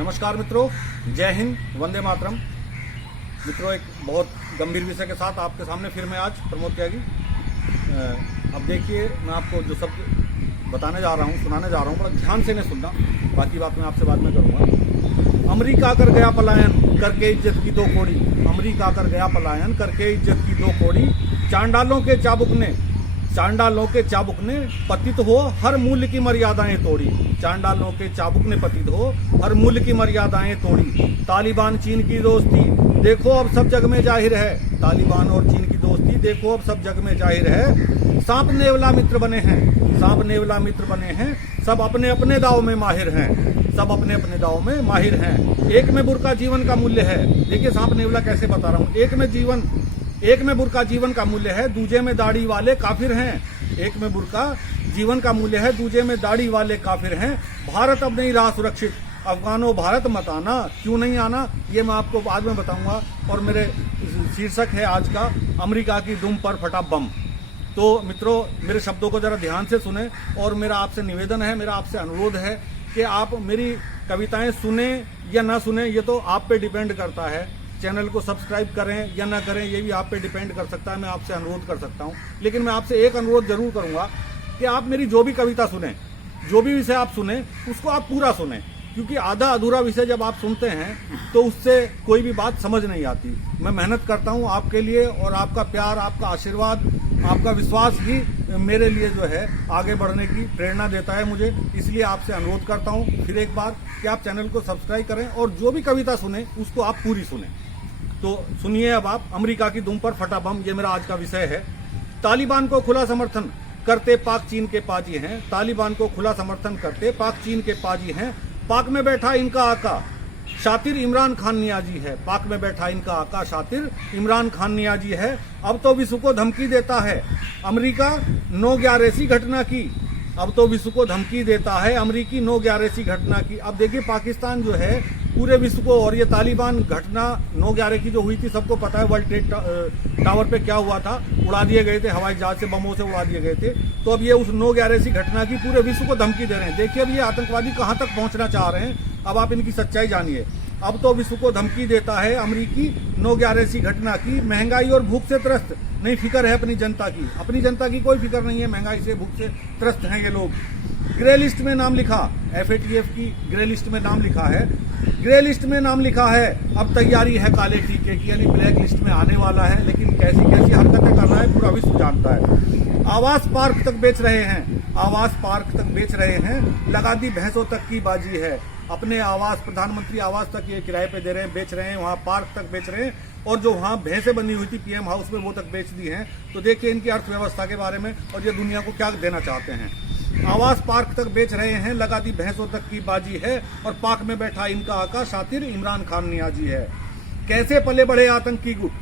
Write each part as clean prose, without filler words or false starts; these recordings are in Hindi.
नमस्कार मित्रों, जय हिंद, वंदे मातरम। मित्रों, एक बहुत गंभीर विषय के साथ आपके सामने फिर मैं आज प्रमोद त्यागी। अब देखिए, मैं आपको जो सब बताने जा रहा हूँ, सुनाने जा रहा हूँ, बड़ा ध्यान से नहीं सुनना, बाकी बात मैं आपसे बाद में करूँगा। अमेरिका कर गया पलायन करके इज्जत की दो कोड़ी, अमेरिका कर गया पलायन करके इज्जत की दो कोड़ी, चांडालों के चाबुक ने पतित हो हर मूल्य की मर्यादाएं तोड़ी, चांडालों के चाबुक ने पतित हो हर मूल्य की मर्यादाएं तोड़ी। तालिबान चीन की दोस्ती देखो अब सब जग में जाहिर है, तालिबान और चीन की दोस्ती देखो अब सब जग में जाहिर है। सांप नेवला मित्र बने हैं, सांप नेवला मित्र बने हैं, सब अपने अपने दाव में माहिर हैं, सब अपने अपने दाव में माहिर हैं। एक में बुर्का जीवन का मूल्य है, देखिए सांप नेवला कैसे बता रहा हूँ। एक में बुर्का जीवन का मूल्य है, दूजे में दाढ़ी वाले काफिर हैं। एक में बुर्का जीवन का मूल्य है, दूजे में दाढ़ी वाले काफिर हैं। भारत अब नहीं रहा सुरक्षित, अफगानों भारत मत आना, क्यों नहीं आना ये मैं आपको बाद में बताऊंगा। और मेरे शीर्षक है आज का, अमेरिका की दुम पर फटा बम। तो मित्रों, मेरे शब्दों को जरा ध्यान से सुने और मेरा आपसे निवेदन है, मेरा आपसे अनुरोध है कि आप मेरी कविताएं सुने या ना सुने, ये तो आप पे डिपेंड करता है। चैनल को सब्सक्राइब करें या ना करें, ये भी आप पे डिपेंड कर सकता है, मैं आपसे अनुरोध कर सकता हूँ। लेकिन मैं आपसे एक अनुरोध जरूर करूँगा कि आप मेरी जो भी कविता सुने, जो भी विषय आप सुने, उसको आप पूरा सुने, क्योंकि आधा अधूरा विषय जब आप सुनते हैं तो उससे कोई भी बात समझ नहीं आती। मैं मेहनत करता हूँ आपके लिए, और आपका प्यार, आपका आशीर्वाद, आपका विश्वास ही मेरे लिए जो है आगे बढ़ने की प्रेरणा देता है मुझे। इसलिए आपसे अनुरोध करता हूँ फिर एक बार कि आप चैनल को सब्सक्राइब करें और जो भी कविता सुने उसको आप पूरी सुने। तो सुनिए अब आप, अमेरिका की दुम पर फटा बम, ये मेरा आज का विषय है। तालिबान को खुला समर्थन करते पाक चीन के पाजी हैं, तालिबान को खुला समर्थन करते पाक चीन के पाजी हैं। पाक में बैठा इनका आका शातिर इमरान खान नियाजी है, पाक में बैठा इनका आका शातिर इमरान खान नियाजी है। अब तो विश्व को धमकी देता है अमेरिका 9/11 सी घटना की, अब तो विश्व को धमकी देता है अमेरिकी 9/11 सी घटना की। अब देखिए, पाकिस्तान जो है पूरे विश्व को, और ये तालिबान घटना 9/11 की जो हुई थी सबको पता है, वर्ल्ड ट्रेड टावर पे क्या हुआ था, उड़ा दिए गए थे, हवाई जहाज से बमों से उड़ा दिए गए थे। तो अब ये उस 9/11 सी घटना की पूरे विश्व को धमकी दे रहे हैं। देखिए अब ये आतंकवादी कहाँ तक पहुंचना चाह रहे हैं, अब आप इनकी सच्चाई जानिए। अब तो विश्व को धमकी देता है अमेरिकी 9/11 सी घटना की, महंगाई और भूख से त्रस्त नहीं फिक्र है अपनी जनता की, अपनी जनता की कोई फिक्र नहीं है, महंगाई से, भूख से त्रस्त हैं ये लोग। ग्रे लिस्ट में नाम लिखा, FATF की ग्रे लिस्ट में नाम लिखा है, ग्रे लिस्ट में नाम लिखा है। अब तैयारी है काले टीके की, यानी ब्लैक लिस्ट में आने वाला है, लेकिन कैसी कैसी हरकतें कर रहा है पूरा विश्व जानता है। आवास पार्क तक बेच रहे हैं, आवास पार्क तक बेच रहे हैं, लगा दी भैंसों तक की बाजी है। अपने आवास, प्रधानमंत्री आवास तक ये किराए पे दे रहे हैं, बेच रहे हैं, वहाँ पार्क तक बेच रहे हैं, और जो वहाँ भैंसें बनी हुई थी PM हाउस में वो तक बेच दी हैं। तो देखिए इनकी अर्थव्यवस्था के बारे में और ये दुनिया को क्या देना चाहते हैं। आवास पार्क तक बेच रहे हैं, लगा दी भैंसों तक की बाजी है, और पाक में बैठा इनका आका शातिर इमरान खान नियाजी है। कैसे पले बढ़े आतंकी गुट,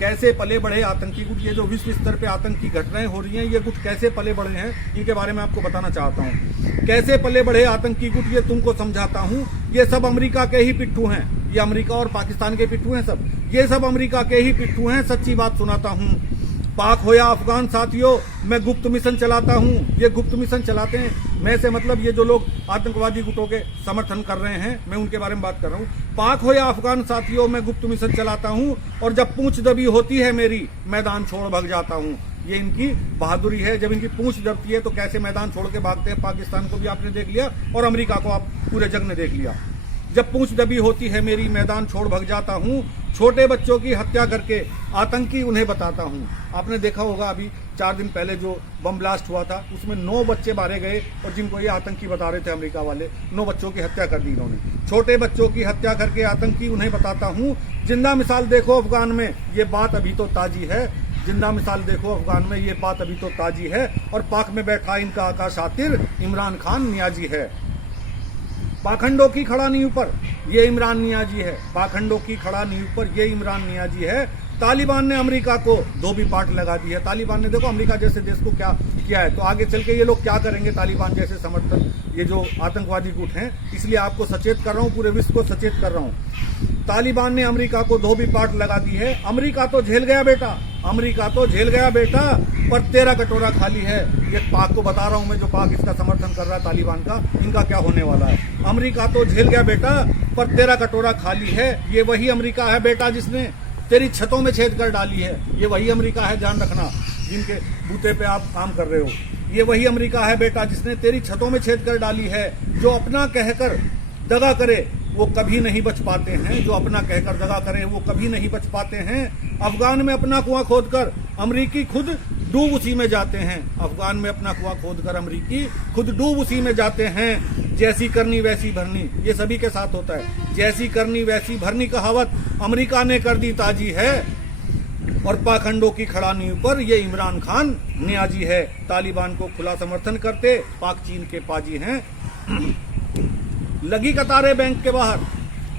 कैसे पले बढ़े आतंकी गुट, ये जो विश्व स्तर पे आतंकी घटनाएं हो रही हैं, ये गुट कैसे पले बढ़े हैं, इनके बारे में आपको बताना चाहता हूँ। कैसे पले बढ़े आतंकी गुट, ये तुमको समझाता हूँ। ये सब अमेरिका के ही पिट्ठू हैं, ये अमेरिका और पाकिस्तान के पिट्ठू हैं सब, ये सब अमेरिका के ही पिट्ठू हैं। सच्ची बात सुनाता हूँ, पाक हो या अफगान साथियों, मैं गुप्त मिशन चलाता हूँ। ये गुप्त मिशन चलाते हैं, मैं से मतलब ये जो लोग आतंकवादी गुटों के समर्थन कर रहे हैं, मैं उनके बारे में बात कर रहा हूँ। पाक हो या अफगान साथियों, मैं गुप्त मिशन चलाता हूँ, और जब पूंछ दबी होती है मेरी, मैदान छोड़ भाग जाता हूँ। ये इनकी बहादुरी है, जब इनकी पूंछ दबती है तो कैसे मैदान छोड़ के भागते हैं। पाकिस्तान को भी आपने देख लिया और अमेरिका को आप पूरे जग ने देख लिया। जब पूंछ दबी होती है मेरी, मैदान छोड़ भाग जाता हूँ, छोटे बच्चों की हत्या करके आतंकी उन्हें बताता हूँ। आपने देखा होगा अभी 4 दिन पहले जो बम ब्लास्ट हुआ था, उसमें 9 बच्चे मारे गए, और जिनको ये आतंकी बता रहे थे अमेरिका वाले, 9 बच्चों की हत्या कर दी इन्होंने। छोटे बच्चों की हत्या करके आतंकी उन्हें बताता हूँ। जिंदा मिसाल देखो अफगान में, ये बात अभी तो ताजी है, जिंदा मिसाल देखो अफगान में, ये बात अभी तो ताजी है। और पाक में बैठा इनका आका शातिर इमरान खान नियाजी है। पाखंडों की खड़ा नींव पर ये इमरान नियाजी है, पाखंडों की खड़ा नींव पर ये इमरान नियाजी है। तालिबान ने अमेरिका को धोबी पाट लगा दी है। तालिबान ने, देखो अमेरिका जैसे देश को क्या किया है, तो आगे चल के ये लोग क्या करेंगे, तालिबान जैसे समर्थन, ये जो आतंकवादी गुट हैं। इसलिए आपको सचेत कर रहा हूँ, पूरे विश्व को सचेत कर रहा हूँ। तालिबान ने अमेरिका को धोबी पाट लगा दी है। अमेरिका तो झेल गया बेटा, अमेरिका तो झेल गया बेटा, पर तेरा कटोरा खाली है। ये पाक को बता रहा हूं मैं, जो पाक इसका समर्थन कर रहा है तालिबान का, इनका क्या होने वाला है। अमेरिका तो झेल गया बेटा, पर तेरा कटोरा खाली है। ये वही अमेरिका है बेटा जिसने तेरी छतों में छेद कर डाली है। ये वही अमेरिका है, ध्यान रखना, जिनके बूते पे आप काम कर रहे हो। ये वही अमेरिका है बेटा जिसने तेरी छतों में छेद कर डाली है। जो अपना कहकर दगा करे वो कभी नहीं बच पाते हैं। जो अपना कहकर दगा करे वो कभी नहीं बच पाते हैं। अफगान में अपना कुआं खोदकर अमरीकी खुद डूब उसी में जाते हैं। अफगान में अपना कुआं खोदकर अमरीकी खुद डूब उसी में जाते हैं। जैसी करनी वैसी भरनी, ये सभी के साथ होता है। जैसी करनी वैसी भरनी कहावत अमेरिका ने कर दी ताजी है। और पाखंडों की खड़ा नींव पर ये इमरान खान नियाजी है। तालिबान को खुला समर्थन करते पाक चीन के पाजी हैं। लगी कतारें बैंक के बाहर,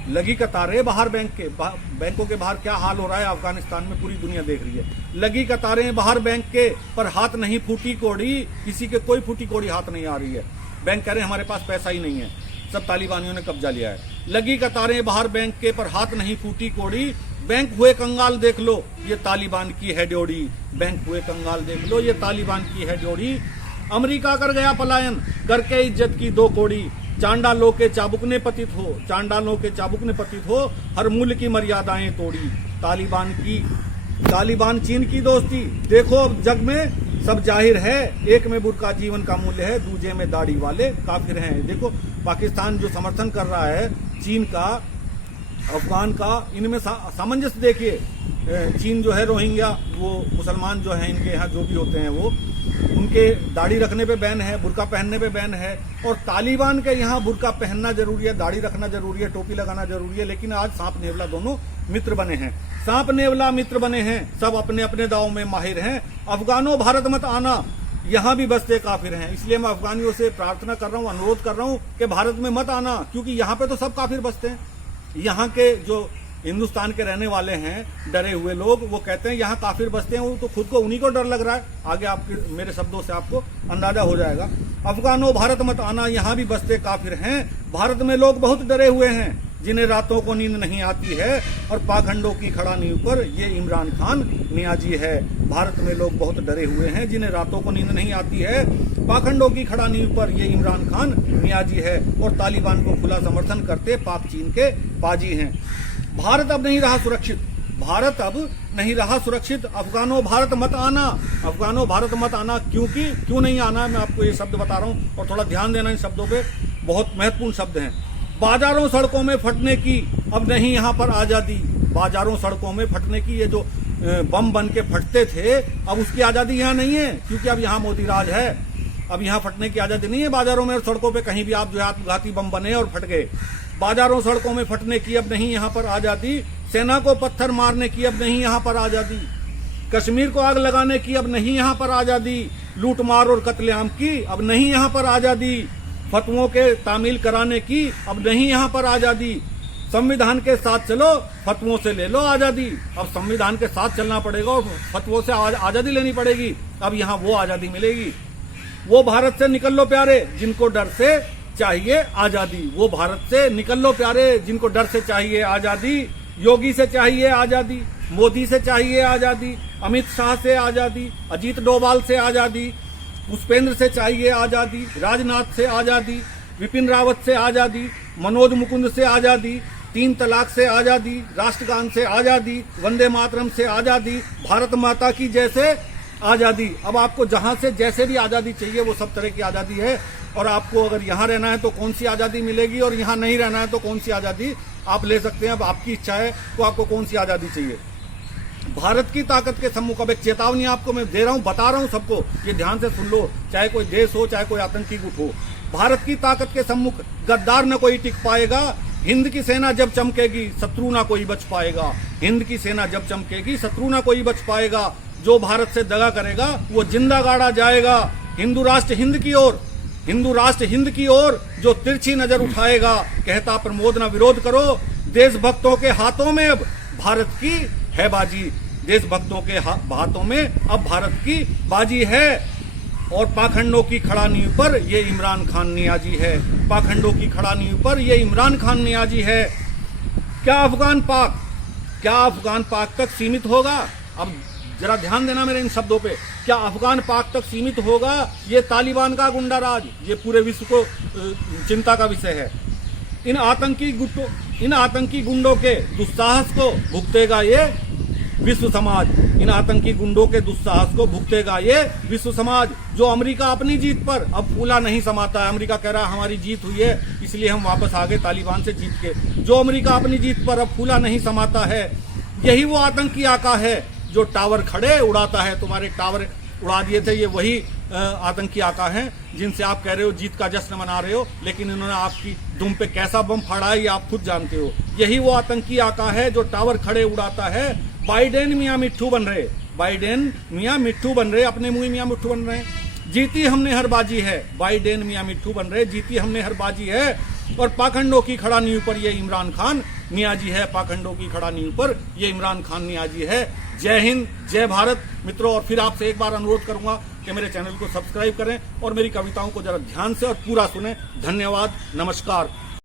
लगी कतारें बाहर बैंकों के बाहर क्या हाल हो रहा है अफगानिस्तान में, पूरी दुनिया देख रही है। लगी कतारें बाहर बैंक के, पर हाथ नहीं फूटी कोड़ी, किसी के कोई फूटी कोड़ी हाथ नहीं आ रही है। बैंक कह रहे हैं हमारे पास पैसा ही नहीं है, सब तालिबानियों ने कब्जा लिया है। लगी कतारें बाहर बैंक के, पर हाथ नहीं फूटी कोड़ी, बैंक हुए कंगाल देख लो ये तालिबान की है ड्योढ़ी। बैंक हुए कंगाल देख लो ये तालिबान की है ड्योढ़ी। अमेरिका कर गया पलायन करके इज्जत की दो कोड़ी। चांडालों के चाबुक ने पतित हो, चांडालों के चाबुक ने पतित हो, हर मूल्य की मर्यादाएं तोड़ी। तालिबान चीन की दोस्ती देखो अब जग में सब जाहिर है। एक में बुर्का जीवन का मूल्य है, दूजे में दाढ़ी वाले काफिर हैं। देखो पाकिस्तान जो समर्थन कर रहा है चीन का, अफगान का, इनमें सामंजस्य देखिए। चीन जो है रोहिंग्या, वो मुसलमान जो है इनके यहाँ जो भी होते हैं वो, उनके दाढ़ी रखने पे बैन है, बुर्का पहनने पे बैन है। और तालिबान के यहाँ बुर्का पहनना जरूरी है, दाढ़ी रखना जरूरी है, टोपी लगाना जरूरी है। लेकिन आज सांप नेवला दोनों मित्र बने हैं, सांप नेवला मित्र बने हैं। सब अपने अपने दाव में माहिर हैं। अफगानों भारत मत आना, यहाँ भी बसते काफिर हैं। इसलिए मैं अफगानियों से प्रार्थना कर रहा हूँ, अनुरोध कर रहा हूँ कि भारत में मत आना, क्योंकि यहाँ पे तो सब काफिर बसते हैं। यहाँ के जो हिंदुस्तान के रहने वाले हैं डरे हुए लोग, वो कहते हैं यहाँ काफिर बसते हैं, वो तो खुद को उन्हीं को डर लग रहा है। आगे आपके मेरे शब्दों से आपको अंदाजा हो जाएगा। अफगानों भारत मत आना, यहाँ भी बसते काफिर हैं। भारत में लोग बहुत डरे हुए हैं जिन्हें रातों को नींद नहीं आती है। और पाखंडों की खड़ा नींव पर ये इमरान खान नियाजी है। भारत में लोग बहुत डरे हुए हैं जिन्हें रातों को नींद नहीं आती है। पाखंडों की खड़ा नींव पर ये इमरान खान नियाजी है। और तालिबान को खुला समर्थन करते पाक चीन के पाजी हैं। भारत अब नहीं रहा सुरक्षित, भारत अब नहीं रहा सुरक्षित। अफगानों भारत मत आना, अफगानों भारत मत आना। क्यों नहीं आना, मैं आपको ये शब्द बता रहा हूँ और थोड़ा ध्यान देना इन शब्दों पे, बहुत महत्वपूर्ण शब्द हैं। बाजारों सड़कों में फटने की अब नहीं यहाँ पर आजादी। बाजारों सड़कों में फटने की, ये जो बम बन के फटते थे, अब उसकी आजादी यहाँ नहीं है, क्योंकि अब यहाँ मोदी राज है। अब यहाँ फटने की आजादी नहीं है बाजारों में और सड़कों पे कहीं भी आप जो है आत्मघाती बम बने और फट गए। बाजारों सड़कों में फटने की अब नहीं यहाँ पर आजादी। सेना को पत्थर मारने की अब नहीं यहाँ पर आजादी। कश्मीर को आग लगाने की अब नहीं यहाँ पर आजादी। लूट मार और कत्लेआम की अब नहीं यहाँ पर आजादी। फतवों के तामील कराने की अब नहीं यहाँ पर आजादी। संविधान के साथ चलो, फतवों से ले लो आजादी। अब संविधान के साथ चलना पड़ेगा और फतवों से आजादी लेनी पड़ेगी। अब यहाँ वो आजादी मिलेगी। वो भारत से निकल लो प्यारे जिनको डर से चाहिए आजादी। वो भारत से निकल लो प्यारे जिनको डर से चाहिए आजादी। योगी से चाहिए आजादी, मोदी से चाहिए आजादी, अमित शाह से आजादी, अजीत डोभाल से आजादी, पुष्पेंद्र से चाहिए आजादी, राजनाथ से आजादी, विपिन रावत से आजादी, मनोज मुकुंद से आजादी, 3 तलाक से आजादी, राष्ट्रगान से आजादी, वंदे मातरम से आजादी, भारत माता की जैसे आजादी। अब आपको जहां से जैसे भी आजादी चाहिए वो सब तरह की आजादी है। और आपको अगर यहाँ रहना है तो कौन सी आजादी मिलेगी और यहाँ नहीं रहना है तो कौन सी आजादी आप ले सकते हैं। अब आपकी इच्छा है तो आपको कौन सी आजादी चाहिए। भारत की ताकत के सम्मुख अब एक चेतावनी आपको मैं दे रहा हूँ, बता रहा हूँ सबको, ये ध्यान से सुन लो, चाहे कोई देश हो चाहे कोई आतंकी गुट हो। भारत की ताकत के सम्मुख गद्दार न कोई टिक पाएगा। हिंद की सेना जब चमकेगी शत्रु ना कोई बच पाएगा। हिंद की सेना जब चमकेगी शत्रु ना कोई बच पाएगा। जो भारत से दगा करेगा वो जिंदा गाड़ा जाएगा। हिंदू राष्ट्र हिंद की ओर, हिंदू राष्ट्र हिंद की ओर जो तिरछी नजर उठाएगा, कहता प्रमोद न विरोध करो। देशभक्तों के हाथों में अब भारत की है बाजी। देशभक्तों के हाथों में अब भारत की बाजी है। और पाखंडों की खड़ा नींव पर ये इमरान खान नियाजी है। पाखंडों की खड़ा नींव पर ये इमरान खान नियाजी है। क्या अफगान पाक तक सीमित होगा? अब जरा ध्यान देना मेरे इन शब्दों पे। क्या अफगान पाक तक सीमित होगा ये तालिबान का गुंडा राज? ये पूरे विश्व को चिंता का विषय है। इन आतंकी गुंडों के दुस्साहस को भुगतेगा ये विश्व समाज। इन आतंकी गुंडों के दुस्साहस को भुगतेगा ये विश्व समाज। जो अमेरिका अपनी जीत पर अब फूला नहीं समाता है, अमेरिका कह रहा है हमारी जीत हुई है इसलिए हम वापस आ गए तालिबान से जीत के। जो अमेरिका अपनी जीत पर अब फूला नहीं समाता है, यही वो आतंकी आका है जो टावर खड़े उड़ाता है। तुम्हारे टावर उड़ा दिए थे, ये वही आतंकी आका हैं जिनसे आप कह रहे हो जीत का जश्न मना रहे हो, लेकिन इन्होंने आपकी दुम पे कैसा बम फाड़ा है ये आप खुद जानते हो। यही वो आतंकी आका है जो टावर खड़े उड़ाता है। बाइडेन मियाँ मिट्ठू बन रहे, बाइडेन मियाँ मिट्ठू बन रहे, अपने मुंह मियाँ मिट्ठू बन रहे हैं। जीती हमने हर बाजी है, बाइडेन मियाँ मिट्ठू बन रहे, जीती हमने हर बाजी है। और पाखंडों की खड़ा नींव पर ये इमरान खान नियाजी है, पाखंडों की खड़ा नींव पर ये इमरान खान नियाजी है। जय हिंद, जय भारत मित्रों। और फिर आपसे एक बार अनुरोध करूंगा कि मेरे चैनल को सब्सक्राइब करें और मेरी कविताओं को जरा ध्यान से और पूरा सुने। धन्यवाद, नमस्कार।